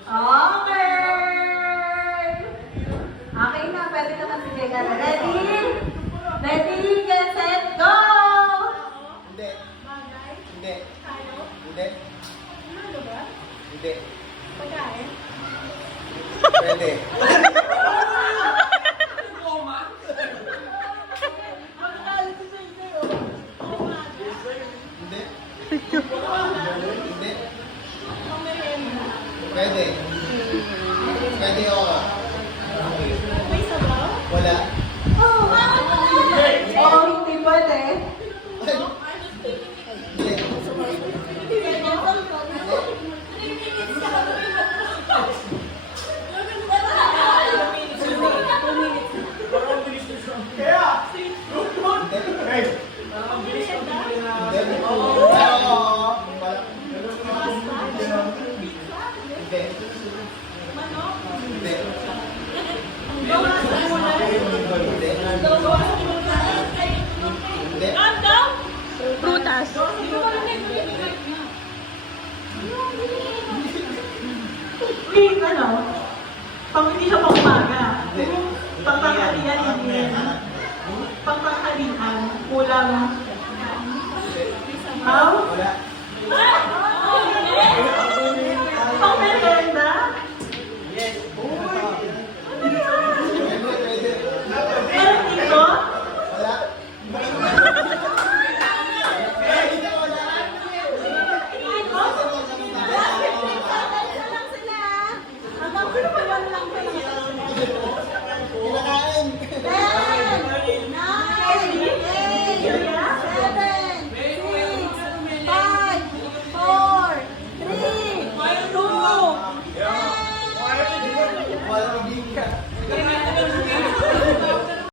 Okay! Okay na, pwede naman si Jega. Ready? Ready, get, set, go! Hindi. Bagay? Hindi. Tayo? Hindi. Ano ba? Hindi. Pagkain? Pwede. Hindi. Hindi. Pwede. Pwede ako. May sabaw? Wala. Oh, hindi pwede. Hindi. Hindi. Oo. Hindi. Manok? Hindi. Gawa sa kulay? Hindi. Gawa sa kulay? Hindi. Ganda? Prutas. Hindi ko marinig. Ano? Pang hindi siya pang umaga. Hindi. Pang tanghalian, hindi. Pang tanghalian, kulang. How? Wala. Pang merenda? Pwede. Parang dito? Wala. Kinakain. 9, 8, 7, 6, 5, 4, 3, 2, Walang ka.